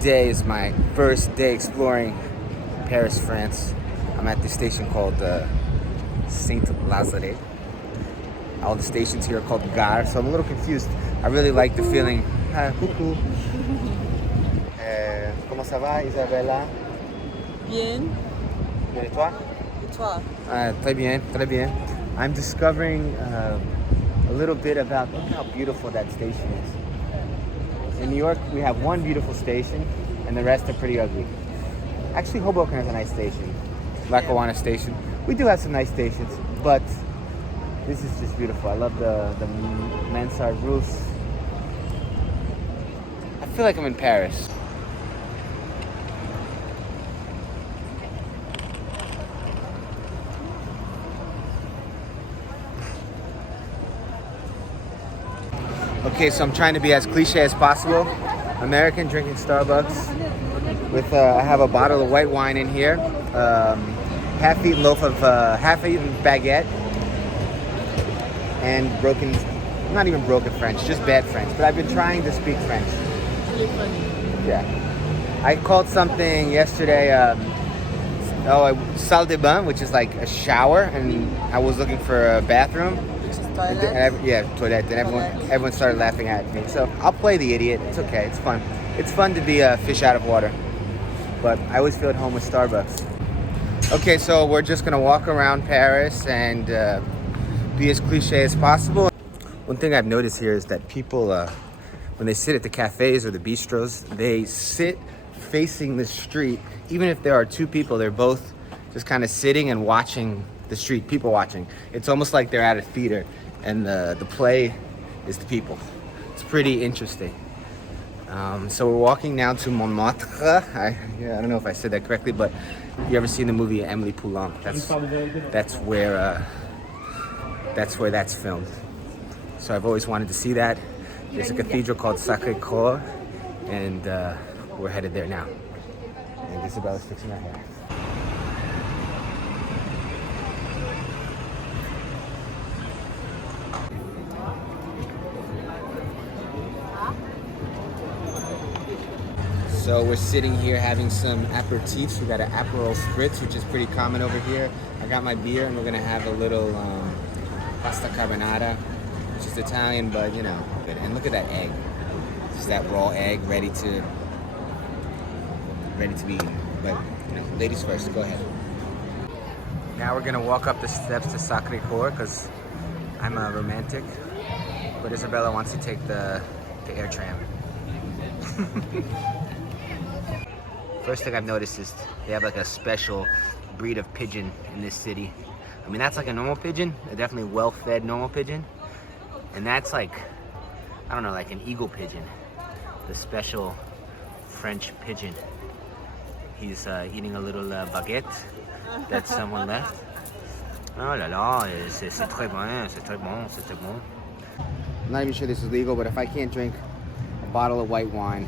Today is my first day exploring Paris, France. I'm at this station called Saint-Lazare. All the stations here are called Gare, so I'm a little confused. I really like the feeling. Coucou. Comment ça va, Isabella? Bien. Bien et toi? Et toi? Très bien, très bien. I'm discovering a little bit about look how beautiful that station is. In New York, we have one beautiful station, and the rest are pretty ugly. Actually, Hoboken has a nice station, Lackawanna Station. We do have some nice stations, but this is just beautiful. I love the mansard roofs. I feel like I'm in Paris. Okay, so I'm trying to be as cliche as possible. American, drinking Starbucks with I have a bottle of white wine in here, half-eaten loaf of half-eaten baguette, and not even broken French, just bad French. But I've been trying to speak French. Really funny. Yeah, I called something yesterday. Salle de bain, which is like a shower, and I was looking for a bathroom. Toilet. And everyone started laughing at me. So I'll play the idiot. It's okay. It's fun. It's fun to be a fish out of water. But I always feel at home with Starbucks. Okay, so we're just gonna walk around Paris and be as cliche as possible. One thing I've noticed here is that people, when they sit at the cafes or the bistros, they sit facing the street. Even if there are two people, they're both just kind of sitting and watching the street, people watching. It's almost like they're at a theater and the play is the people. It's pretty interesting. So we're walking now to Montmartre. I don't know if I said that correctly, but you ever seen the movie Emily Poulain? That's where that's filmed. So I've always wanted to see that. There's a cathedral called Sacré-Cœur, and we're headed there now. And Isabella's fixing her hair. So we're sitting here having some aperitifs. We got an Aperol Spritz, which is pretty common over here. I got my beer, and we're gonna have a little pasta carbonara, which is Italian, but you know, good. And look at that egg. Just that raw egg, ready to be eaten. But you know, ladies first. Go ahead. Now we're gonna walk up the steps to Sacré-Cœur because I'm a romantic, but Isabella wants to take the air tram. First thing I've noticed is they have like a special breed of pigeon in this city. I mean, that's like a normal pigeon, a definitely well-fed normal pigeon. And that's like, I don't know, like an eagle pigeon, the special French pigeon. He's eating a little baguette that someone left. Oh là là, c'est très bon, c'est très bon, c'est très bon. I'm not even sure this is legal, but if I can't drink a bottle of white wine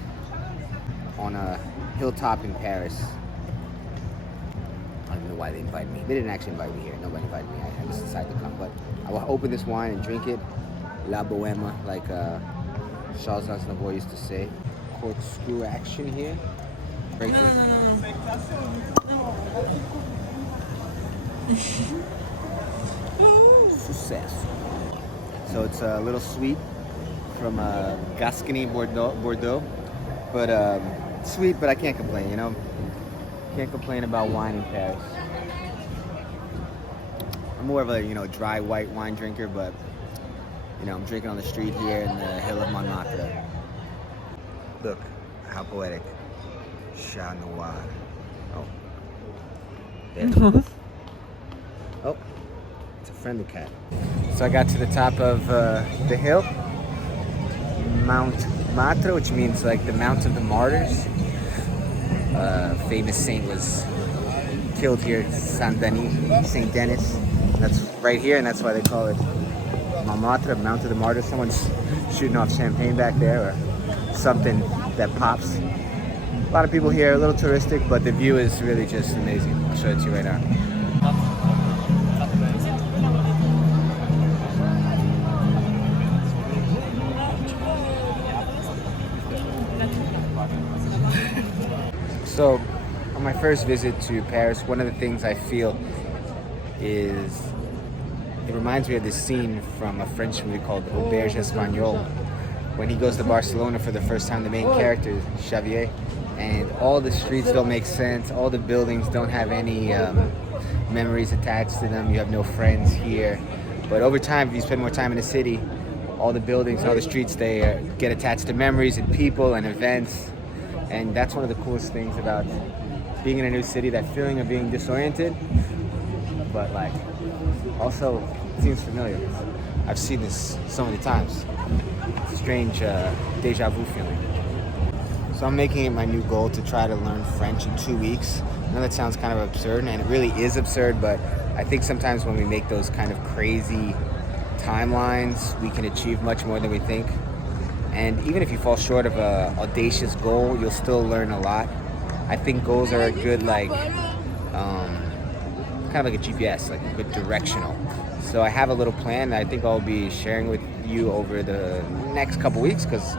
on a hilltop in Paris, I don't even know why they invited me. They didn't actually invite me here. Nobody invited me. I just decided to come. But I will open this wine and drink it. La Bohème, like Charles Aznavour used to say. Corkscrew action here. Break Success. So it's a little sweet from Gascony, Bordeaux. But sweet, but I can't complain, you know? Can't complain about wine in Paris. I'm more of a, you know, dry white wine drinker, but, you know, I'm drinking on the street here in the hill of Montmartre. Look, how poetic. Chat Noir. Oh. There. Oh, it's a friendly cat. So I got to the top of the hill. Mount Martre, which means like the Mount of the Martyrs. Famous saint was killed here, Saint Denis. That's right here, and that's why they call it Montmartre, Mount of the Martyrs. Someone's shooting off champagne back there, or something that pops. A lot of people here, a little touristic, but the view is really just amazing. I'll show it to you right now. So, on my first visit to Paris, one of the things I feel is it reminds me of this scene from a French movie called Auberge Espagnole. When he goes to Barcelona for the first time, the main character, Xavier, and all the streets don't make sense, all the buildings don't have any memories attached to them, you have no friends here. But over time, if you spend more time in the city, all the buildings and all the streets, they get attached to memories and people and events. And that's one of the coolest things about being in a new city, that feeling of being disoriented, but like also it seems familiar. I've seen this so many times. It's a strange deja vu feeling. So I'm making it my new goal to try to learn French in 2 weeks. I know that sounds kind of absurd, and it really is absurd, but I think sometimes when we make those kind of crazy timelines, we can achieve much more than we think. And even if you fall short of a audacious goal, you'll still learn a lot. I think goals are a good, like, kind of like a GPS, like a good directional. So I have a little plan that I think I'll be sharing with you over the next couple weeks, because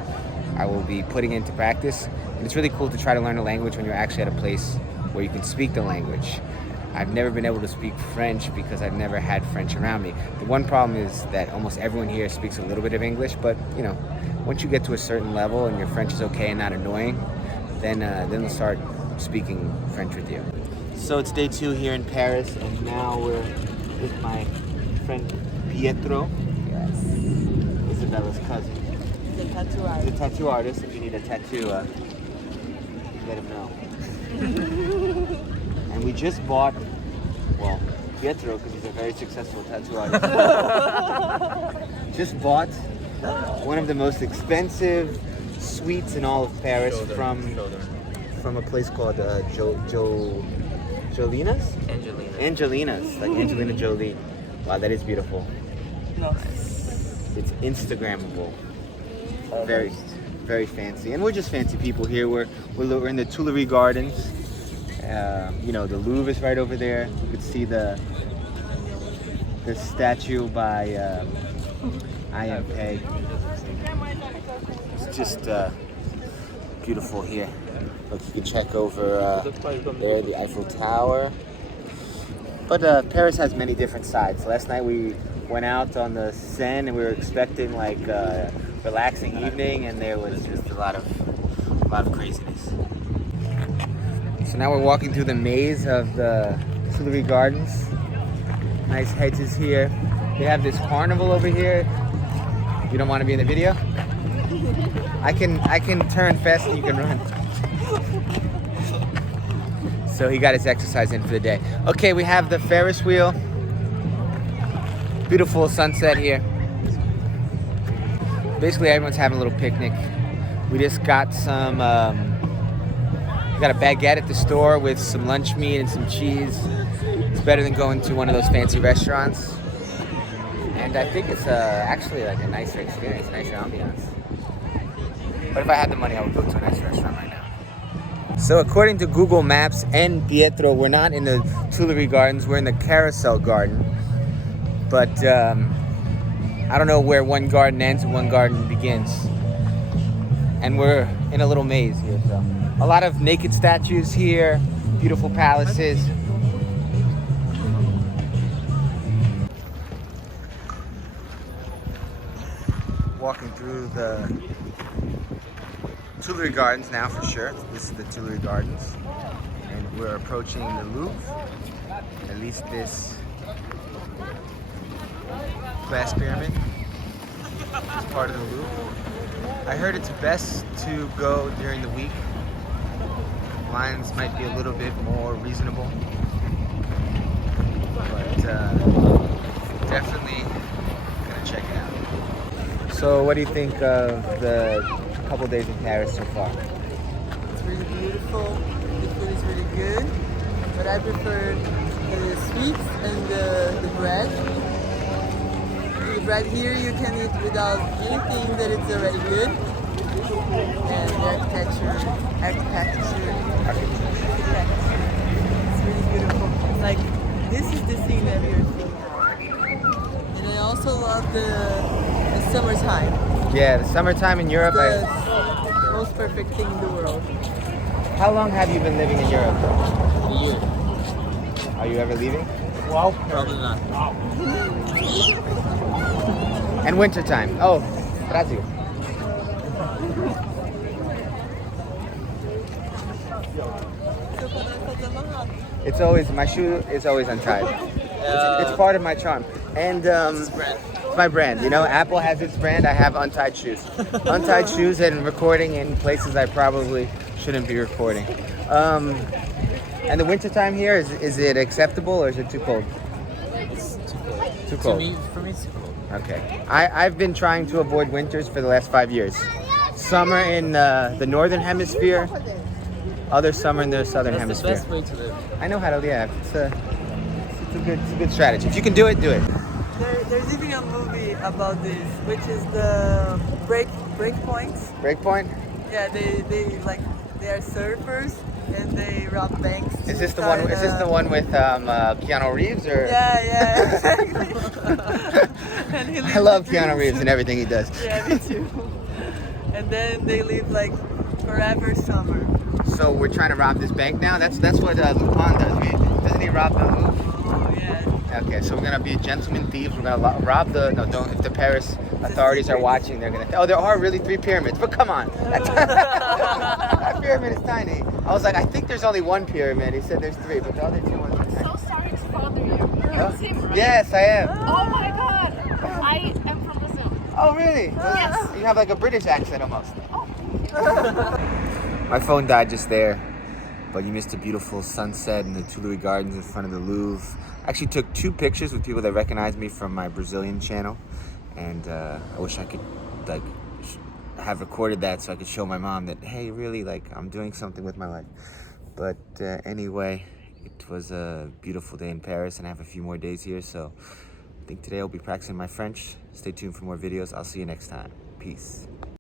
I will be putting it into practice. And it's really cool to try to learn a language when you're actually at a place where you can speak the language. I've never been able to speak French because I've never had French around me. The one problem is that almost everyone here speaks a little bit of English, but you know, once you get to a certain level and your French is okay and not annoying, then they'll start speaking French with you. So it's day 2 here in Paris, and now we're with my friend Pietro. Yes. Isabella's cousin. The tattoo He's artist. a tattoo artist. If you need a tattoo, let him know. And we just bought, well, Pietro, because he's a very successful tattoo artist, just bought one of the most expensive sweets in all of Paris from a place called Jolina's? Angelina's, like Angelina Jolie. Wow, that is beautiful. Nice. It's Instagrammable. Very, very fancy. And we're just fancy people here. We're in the Tuileries Gardens. You know, the Louvre is right over there. You could see the statue by I.M. Pei. It's just beautiful here. Look, you can check over there, the Eiffel Tower. But Paris has many different sides. Last night we went out on the Seine and we were expecting like a relaxing evening, and there was just a lot of craziness. So now we're walking through the maze of the Tuileries Gardens. Nice hedges here. They have this carnival over here. You don't want to be in the video? I can turn fast and you can run. So he got his exercise in for the day. Okay, we have the Ferris wheel. Beautiful sunset here. Basically everyone's having a little picnic. We just got some, we got a baguette at the store with some lunch meat and some cheese. It's better than going to one of those fancy restaurants. And I think it's actually like a nicer experience, nicer ambiance. But if I had the money, I would go to a nice restaurant right now. So according to Google Maps and Pietro, we're not in the Tuileries Gardens, we're in the Carousel Garden. But I don't know where one garden ends and one garden begins. And we're in a little maze here, so. A lot of naked statues here, beautiful palaces. Walking through the Tuileries Gardens now for sure. This is the Tuileries Gardens. And we're approaching the Louvre. At least this glass pyramid is part of the Louvre. I heard it's best to go during the week. Lines might be a little bit more reasonable. But definitely gonna check it out. So what do you think of the couple days in Paris so far? It's really beautiful. The food is really good. But I prefer the sweets and the bread. The bread here you can eat without anything that it's already good. And the architecture. It's really beautiful. Like, this is the scene that we are seeing now. And I also love the summertime. Yeah, the summertime in Europe. The most perfect thing in the world. How long have you been living in Europe? A year. Are you ever leaving? Well, probably not. And wintertime. Oh, Brazil. It's always, my shoe is always untied. It's part of my charm. And It's brand. it's my brand. You know, Apple has its brand. I have untied shoes. Untied shoes and recording in places I probably shouldn't be recording. And the wintertime here, is it acceptable or is it too cold? It's too cold. Too cold. For me, it's too cold. Okay. I've been trying to avoid winters for the last 5 years. Summer in the northern hemisphere, other summer in the southern That's the hemisphere. best way to live. I know how to, yeah. It's a good strategy. If you can do it, do it. There's even a movie about this, which is the Breakpoints. Breakpoint? Yeah, they are surfers and they rob banks. Is this to the one? start, Is this the one with Keanu Reeves or? Yeah, exactly. And he I lives love the Keanu dreams. Reeves and everything he does. Yeah, me too. And then they live like forever summer. So we're trying to rob this bank now. That's what Lupin does. Doesn't he rob the Louvre? Oh yeah. Okay, so we're gonna be gentlemen thieves. We're gonna rob the. No, don't. If the Paris authorities are watching, they're gonna. Oh, there are really 3 pyramids. But come on, that pyramid is tiny. I was like, I think there's only 1 pyramid. He said there's 3, but the other 2 ones are tiny. So sorry to bother you. You're Muslim, right? Yes, I am. Oh my god. I am from Brazil. Oh, really? Yes. You have like a British accent almost. My phone died just there, but you missed a beautiful sunset in the Tuileries Gardens in front of the Louvre. I actually took 2 pictures with people that recognized me from my Brazilian channel, and I wish I could like have recorded that so I could show my mom that, hey, really, like, I'm doing something with my life. But anyway, it was a beautiful day in Paris, and I have a few more days here, so I think today I'll be practicing my French. Stay tuned for more videos. I'll see you next time. Peace.